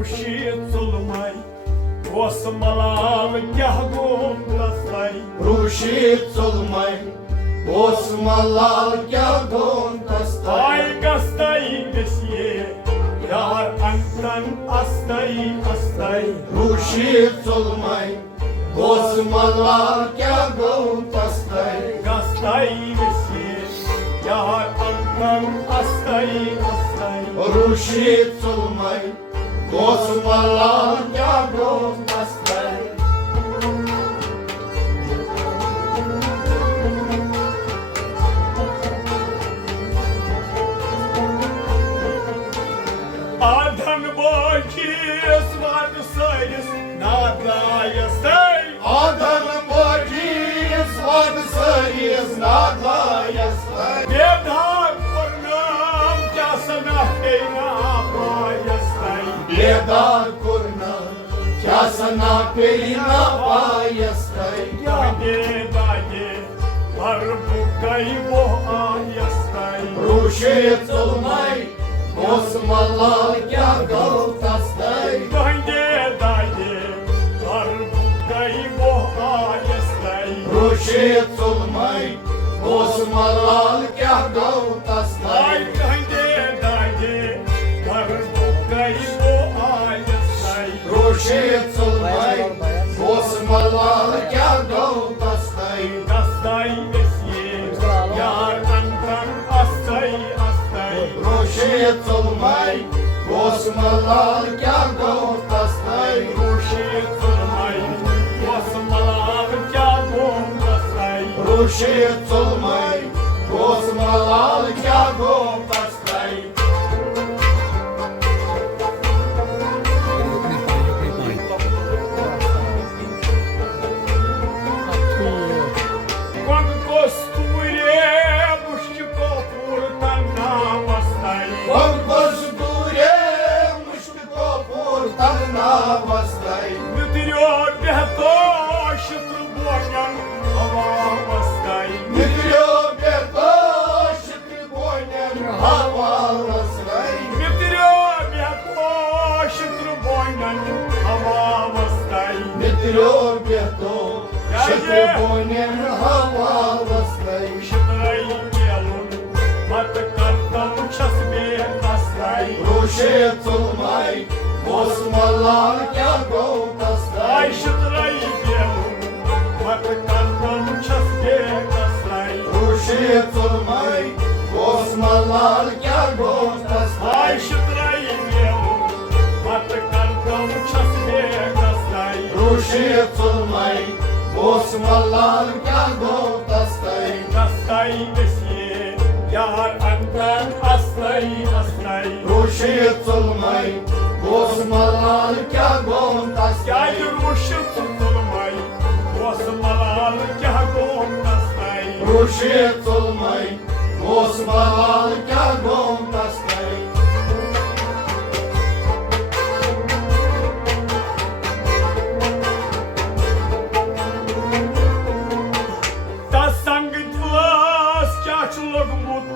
Рушицулмай, Осмалал Кягун Тастай, Рушицулмай, Осмалал Кягун Тастай. Ай Гастай Гасье, Яр Антан Астай Астай, Рушицулмай, Осмалал Кягун Тастай. Гастай Гасье, Яр Антан Астай Астай, Рушицулмай, Осмалал Кягун Тастай. Adan Baki Esmad Sayis Nadaya Stay, Adan Baki Swad Sayis Nadlaya Stay. Dedan Purnam Jasana Heina Paya Stay, Беда курна, часана пелина паястай. Dage Dage Parbukai Bo Ayastai, Рушицулмай, Осмалал Кягун Тастай. Dage Dage Parbukai Bo Ayastai, Рушицулмай, Осмалал Кягун Ay Тастай. Dage Dage Parbukai Bo Ayastai, Рушицулмай, Осмалал Кягун Тастай. Gastai Esye Yar Antan Astai Astai, Рушицулмай, Осмалал Кягун Тастай. Ruşitulmay Osmalar Kягун Тастай, Рушицулмай, Осмалал Кягун Тастай. Quando costuremos de corpura na vastai, Бомбаждуре, мышко пуртана востай. Вперед беготощи трубонян Хава vastai, Митрёбе тащи трибонен, хава востай. Вперед беготощи трубонян Хава vastai, Митрёбе тащи трибонен, хава востай. Шитрай белун Маткартам часбе Астай, Рушицулмай, Осмалал Кягун Ay Тастай. şıtıray gelun, Matkantam çaske kasтай, Рушицулмай, Осмалал Кягун Ay Тастай. şıtıray gelun, Matkantam çaske kasтай, Рушицулмай, Осмалал Кягун Тастай. Kasтай besye, Yar antan astay astay, Рушицулмай, Осмалал Кягун Тастай. Yayır uşu tutulmay, Osmalar kağın kastay, Рушицулмай, Осмалал Кягун Тастай. Ta sangit vas kağçılık mut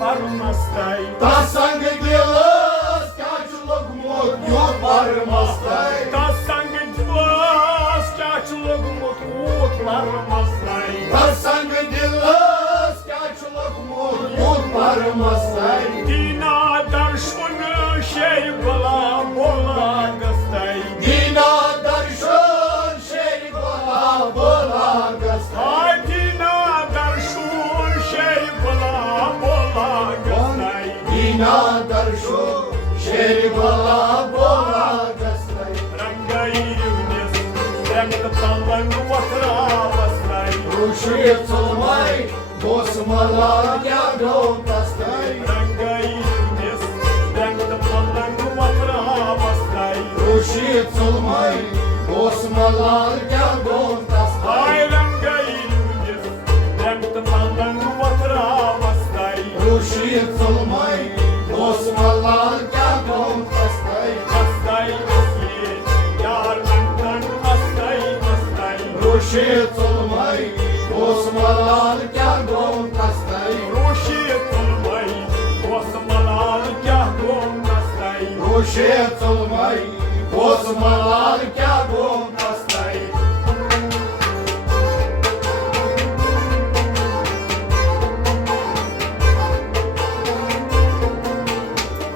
parmasтай, Та сангелас, кячулок мут, ют пармастай. Ta sangit vas kağçılık mut parmasтай, Та сангелас, кячулок мут, ют пармастай. Dina darşunu şey bola gastay, Дина даршон шей бола бола гастай. Ay dina darşun şey bola gastay, Дина даршон шей бола бола гастай. Rangayı vnes, Rangda pallan vatravasтай, Рушицулмай, Осмалал Кягун Тастай. Rangayı vnes, Rangda pallan vatravasтай, Рушицулмай, Осмалал Кягун Тастай. Ay rangayı vnes, Rangda pallan vatravasтай, Рушицулмай, Осмалал Кягун Тастай. Asтай esye, Yar antan astai astai, Рушицулмай, Осмалал Кягун Тастай. Ruşitulmay Osmalar kağın kastay, Рушицулмай, olmay, bozmalar kârgom kastay.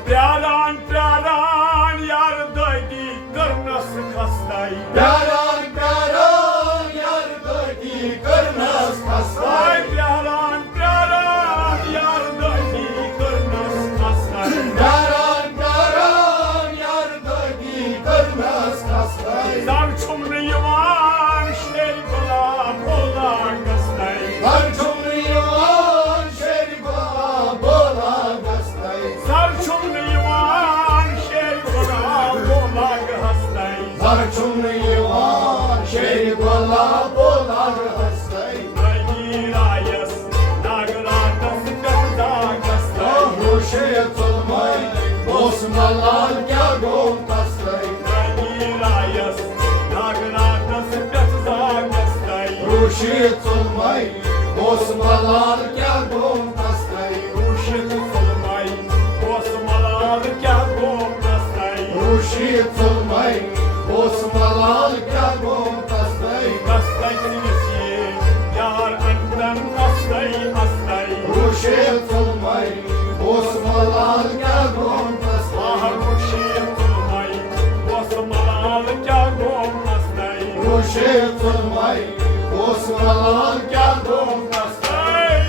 Pyaran pyaran yar daydi karnas kastay. Pyaran pyaran yar daydi karnas Ay kastay. pyaran pyaran yar daydi karnas kastay. Pyaran pyaran yar daydi karnas kastay. Zar çumru yaman şer bala bola kastay. Har cumriyan şeriba bola kastay. Zar çumru yaman şer bala bola kastay. Zar cumriyan şeriba bola kastay. Nayrayas nagratas kasta kastay. Ruşet olmay, Osmanlar kârgom kastay. Nayrayas nagratas kasta kastay. Ruşet olmay, Osmanlar kârgom kastay. Ruşet olmay, osmalar kârgom kastay. Ruşet olmay, Osmanlar kârgom kastay. Kastay sinisi, yar andan kastay kastay. Ruşet olmay, Osmanlar kârgom Ah kastay. ruşet olmay, osmalar kârgom kastay. Ruşet olmay, Osmanlar kârgom kastay. Ay!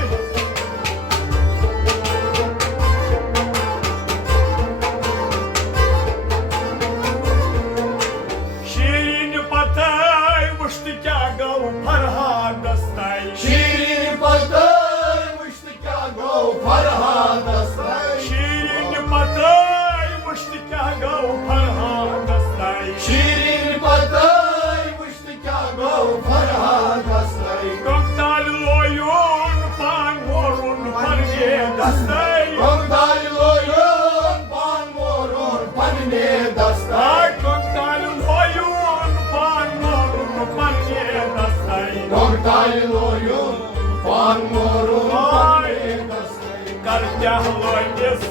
Şirin patay, muştikâgav parha kastay. Şirin patay, müştikâgo parha kastay. Şirin patay, muştikâgav parha kastay. Şirin patay, müştikâgo parha kastay. Koktal oyun, pan morun, parge kastay. Kongdal loyon, pan morun, panine dastay. Ay koktal oyun, pan morun, parge kastay. Kongdal loyon, pan morun, panine dastay. Kartah loynes,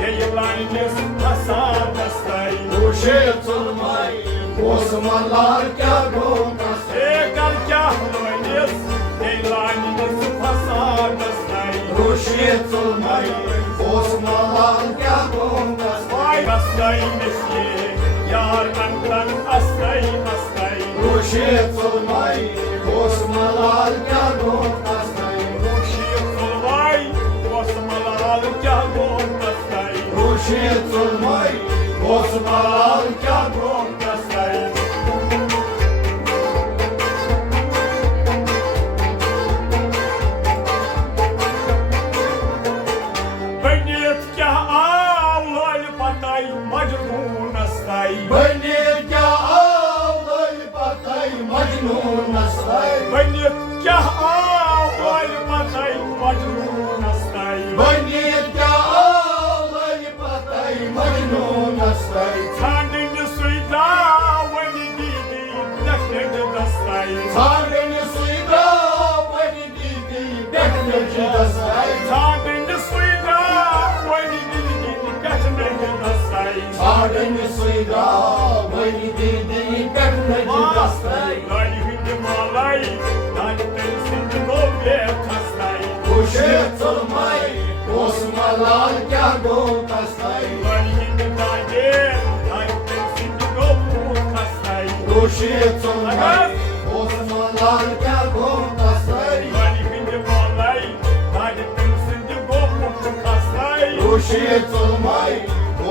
yeylanes, hasan kastay. Ruşet olmay, Osmanlar kârgom kastay. Kartah loynes, yeylanes, hasan kastay. Ruşet olmay, Osmanlar kârgom kastay. Ay kastay mesye, yar andan astay astay. Ruşet olmay, Osmanlar kârgom kastay. Ruşiyet olmay, osmalar kârgom kastay. Ruşet olmay, Osmanlar kârgom kastay. Benyetka avlal patay, majnun astay. Benirga avlay patay, Majnun astay. Benyetka avlal patay, majnun astay. Benirga avlay patay, Majnun astay. Tanrı'nı suyda, veni didi, naknede dastay. Tanrı'nı suyda, beni didi, bekleci dastay. Tanrı'nı suyda, veni didi, naknede dastay. Tanrı'nı suyda, beni didi, bekleci dastay. Lali hindi malay, lali tensin golbe kastay. Ruşet olmay, Osmanlar kârgom kastay. Lali hindi dage, lali tensin golbe kastay. Ruşet olmay, Osmanlar kârgom kastay. Lali hindi malay, lali tensin golbe kastay. Ruşet olmay,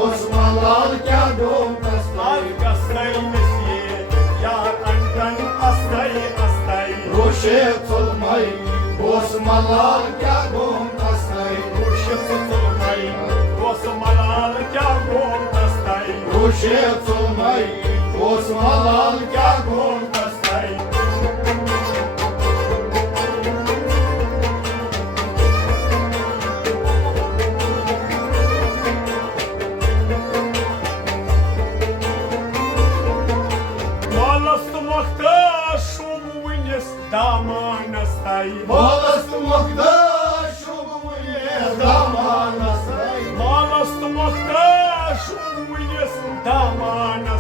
Osmanlar kârgom kastay. Az kastay mesye, yar andan astay astay. Ruşet olmay, Osmanlar kârgom kastay. Ruşet olmay, osmalar kârgom kastay. Ruşet olmay, Osmanlar kârgom kastay. Малосту махта, шуму вынес, дама настай. Баласту махта, шубу мне дама настай. Малосту махта, шуму вынес, дама настай.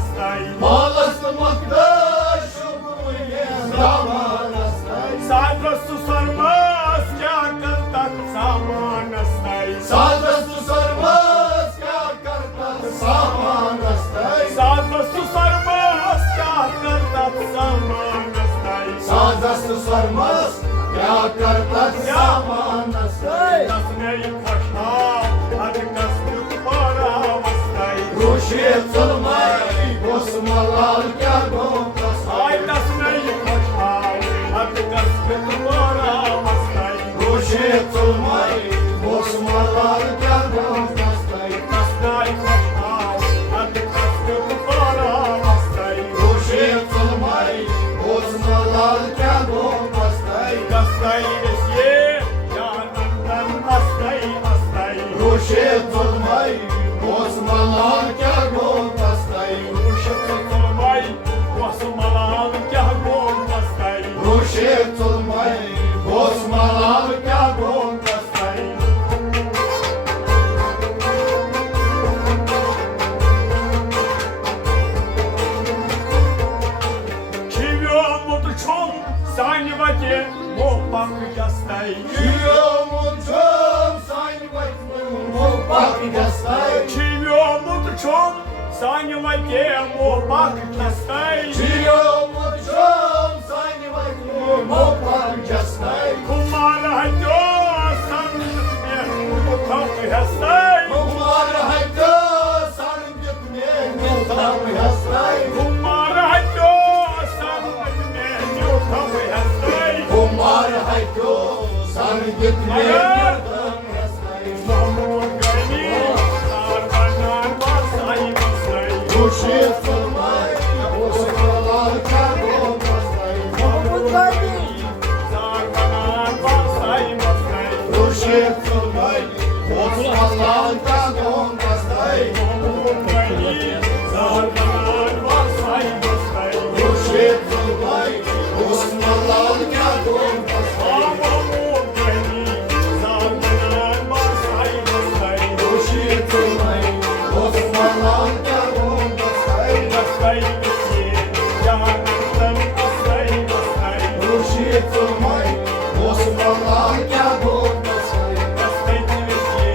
тему бахчастай, Чиемочом санивайку мопар жастай. Kumar hajo sangatme mutam hastai, Kumar hayda sangetme mutam hastai. Kumar hajo sangatme mutam hastai, Kumar hayda sangetme mutam hastai. Mahmud gani sarvanan basai basai, Kuşi solmay, osmalar karbon bastai. sarvanan basai basai, Kuşi solmay, osmalar karbon bastai. Mahmud gani sarvanan basai basai, Kuşi solmay, osmalar karbon bastai. Mahmud gani sarvanan basai basai, Kuşi solmay, osmalar karbon bastai. basai basai, janatan basai basai, Kuşi solmay, osmalar karbon bastai. basai basai,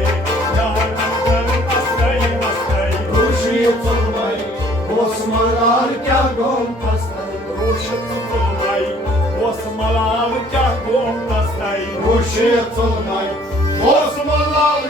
janatan basai basai, Kuşi solmay, osmalar karbon bastai. roşet olmay, osmalar kah bombastai. Kuşi solmay, osmalar